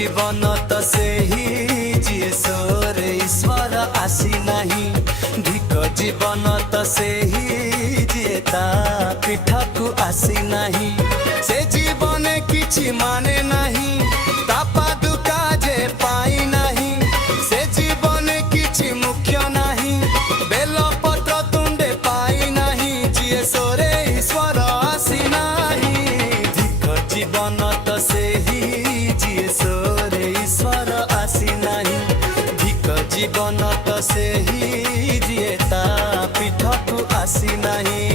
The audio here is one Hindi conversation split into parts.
जीवन तो से ही जिए सोर ईश्वर आसी नहीं। धिक जीवन तो से ही जिए ता पीठ को आसी नहीं। से जीवन किछि माने नहीं ता पादुका जे पाई नहीं। से जीवन किछि मुख्य नहीं बेल पत्र तुंडे पाई नहीं। जिए सोरे ईश्वर आसी नहीं। धिक जीवन तो से ही जिए सोरे ईश्वर आसी नहीं। धिक जीवन तो से ही जिए ता पीठ को आसी नहीं।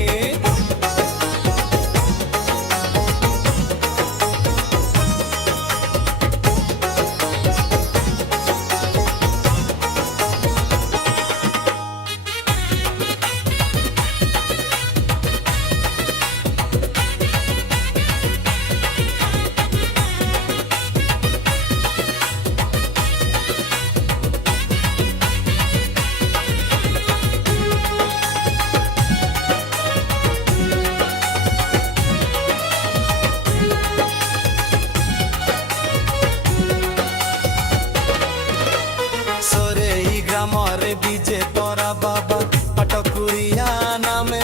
ग्रामरे बीजे तोरा बाबा पाटकुरिया नामे।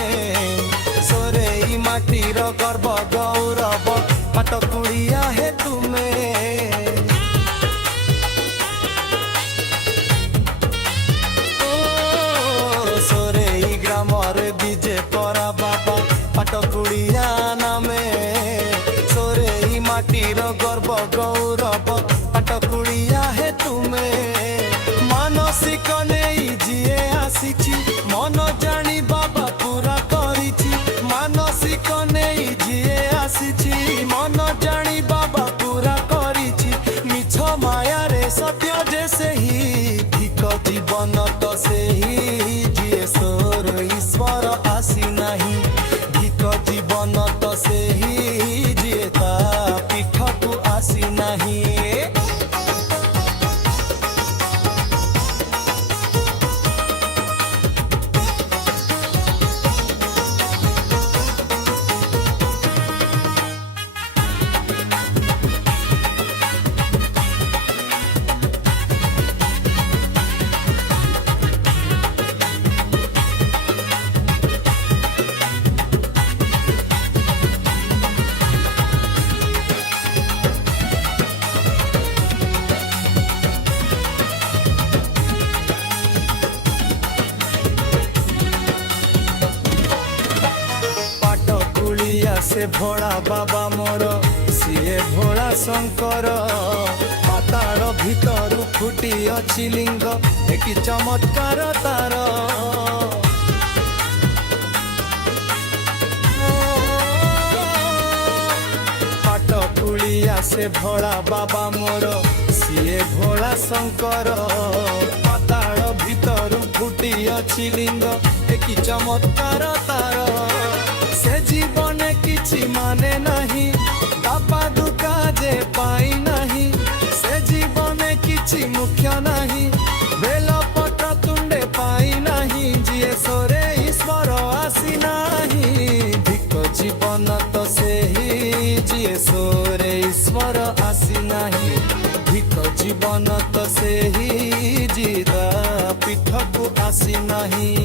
सोरे माटीर गर्व गौरव पाटकुरिया हे तुमे। सोरे ग्रामरे बीजे तोरा बाबा पाटकुरिया नामे। सोरे माटीर गर्व गौरव पाटकुरिया हे तुमे। मानसिक नहीं जिए आसी मन जानी बाबा पूरा करी। मानसिक नहीं जिए आसी मन जानी बाबा पूरा करी। मिछ माया रे सत्य जैसे ही धिक जीवन तो से ही जिए सोर ईश्वर आसी नहीं। धिक जीवन तो से ही जिए ता पीठ को आसी नहीं। से भोला बाबा मोर सीए भोला शंकर। पाताल भीतर फुटी अछि लिंग एक चमत्कार तार। पाटकुलिया से भोला बाबा मोर सीए भोला शंकर। पाताल भीतर फुटी अछि लिंग एक चमत्कार तार। से जीवन किछि माने नहीं बापा दुका जे पाई नहीं। से जीवन किछि मुख्य नहीं बेल पत्र तुंडे पाई नहीं। जिए सोरे ईश्वर आसी नहीं। धिक जीवन तो से ही जिए सोरे ईश्वर आसी नहीं। धिक जीवन तो से ही जीता पीठ को आसी नहीं।